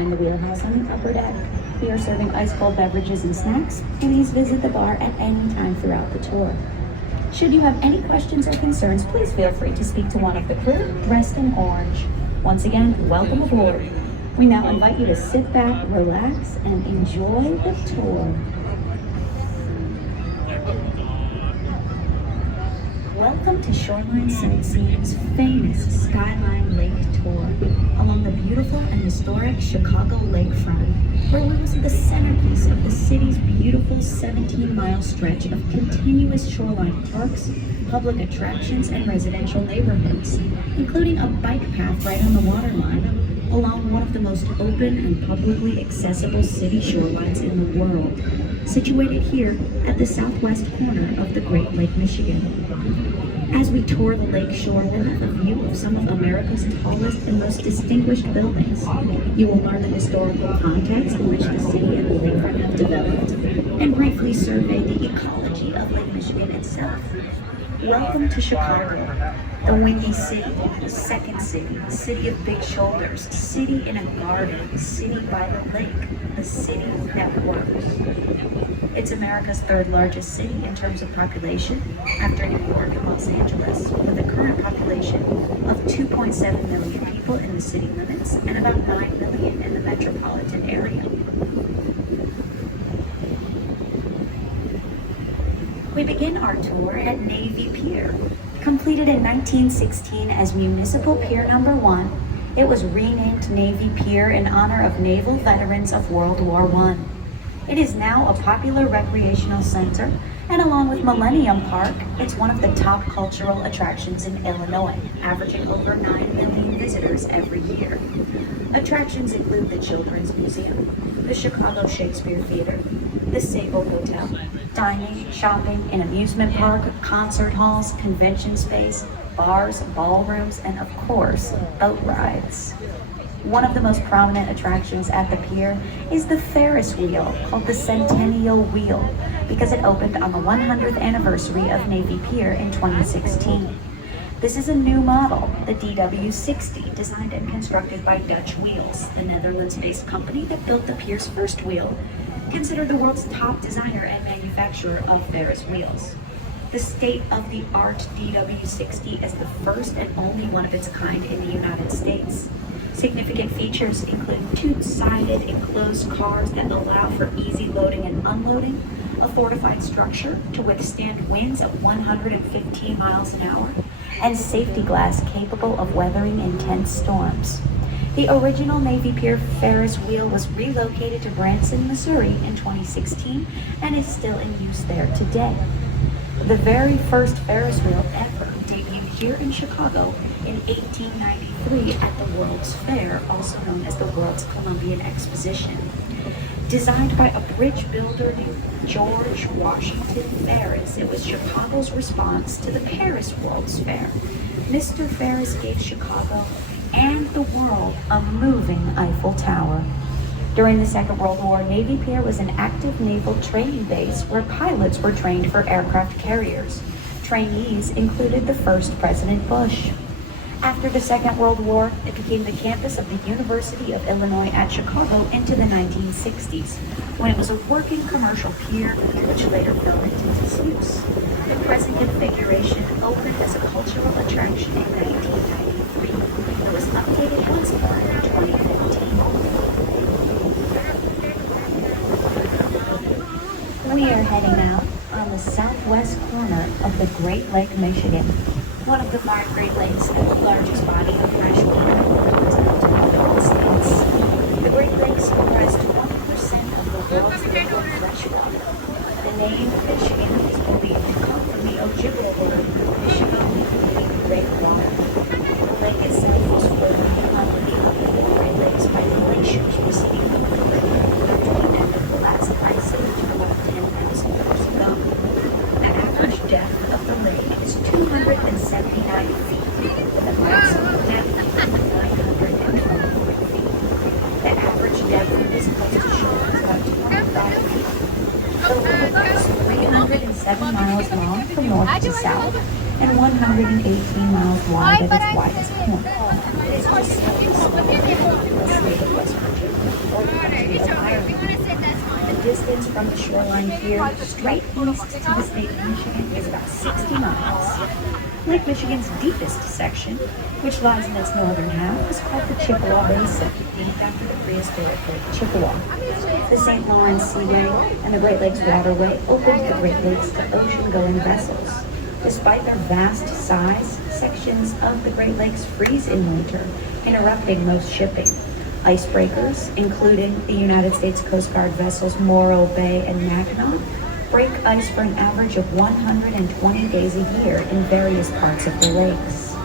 behind the wheelhouse on the upper deck. We are serving ice-cold beverages and snacks. Please visit the bar at any time throughout the tour. Should you have any questions or concerns, please feel free to speak to one of the crew dressed in orange. Once again, welcome aboard. We now invite you to sit back, relax, and enjoy the tour. Welcome to Shoreline Sightseeing's famous Skyline Lake Tour along the beautiful and historic Chicago lakefront, where we will see the centerpiece of the city's beautiful 17-mile stretch of continuous shoreline parks, public attractions, and residential neighborhoods, including a bike path right on the waterline along one of the most open and publicly accessible city shorelines in the world, situated here at the southwest corner of the Great Lake, Michigan. As we tour the lake shore, we'll have a view of some of America's tallest and most distinguished buildings. You will learn the historical context in which the city and the lakefront have developed, and briefly survey the ecology of Lake Michigan itself. Welcome to Chicago, the Windy City, the Second City, the city of big shoulders, city in a garden, city by the lake, the city that works. It's America's third largest city in terms of population, after New York and Los Angeles, with a current population of 2.7 million people in the city limits and about 9 million in the metropolitan area. We begin our tour at Navy Pier. Completed in 1916 as Municipal Pier Number 1, it was renamed Navy Pier in honor of naval veterans of World War I. It is now a popular recreational center, and along with Millennium Park, it's one of the top cultural attractions in Illinois, averaging over 9 million visitors every year. Attractions include the Children's Museum, the Chicago Shakespeare Theater, the Sable Hotel, dining, shopping, an amusement park, concert halls, convention space, bars, ballrooms, and of course, boat rides. One of the most prominent attractions at the pier is the Ferris wheel, called the Centennial Wheel, because it opened on the 100th anniversary of Navy Pier in 2016. This is a new model, the DW60, designed and constructed by Dutch Wheels, the Netherlands-based company that built the pier's first wheel, considered the world's top designer and manufacturer of Ferris wheels. The state-of-the-art DW60 is the first and only one of its kind in the United States. Significant features include two-sided enclosed cars that allow for easy loading and unloading, a fortified structure to withstand winds of 115 miles an hour, and safety glass capable of weathering intense storms. The original Navy Pier Ferris wheel was relocated to Branson, Missouri in 2016 and is still in use there today. The very first Ferris wheel ever debuted here in Chicago in 1893 at the World's Fair, also known as the World's Columbian Exposition. Designed by a bridge builder named George Washington Ferris, it was Chicago's response to the Paris World's Fair. Mr. Ferris gave Chicago and the world a moving Eiffel Tower. During the Second World War, Navy Pier was an active naval training base where pilots were trained for aircraft carriers. Trainees included the first President Bush. After the Second World War, it became the campus of the University of Illinois at Chicago into the 1960s, when it was a working commercial pier, which later fell into disuse. The present configuration opened as a cultural attraction in 1993. It was updated once more in 2015. We are heading out on the southwest corner of the Great Lake, Michigan, one of the 5 Great Lakes and the largest body of fresh water in the United States. The Great Lakes comprise 20% of the world's total fresh water. The name Michigan is believed to come from the Ojibwe word Michigan, meaning great water. The lake itself was formed on the Great Lakes by glaciers receding from the ocean during the end of the last ice age about 10,000 years ago. The average depth of the lake is 279 feet, with a maximum depth of 924 feet. The average depth of this coastal shore is about 25 feet. The lake is 360 7 miles long from north to south and 118 miles wide at its widest point. It is just slightly smaller than the state of West Virginia or the country of Ireland. The distance from the shoreline here straight east to the state of Michigan is about 60 miles. Lake Michigan's deepest section, which lies in its northern half, is called the Chippewa Basin, named after the prehistoric Lake Chippewa. The St. Lawrence Seaway and the Great Lakes Waterway opened the Great Lakes to ocean-going vessels. Despite their vast size, sections of the Great Lakes freeze in winter, interrupting most shipping. Icebreakers, including the United States Coast Guard vessels Morro Bay and Mackinac, break ice for an average of 120 days a year in various parts of the lakes.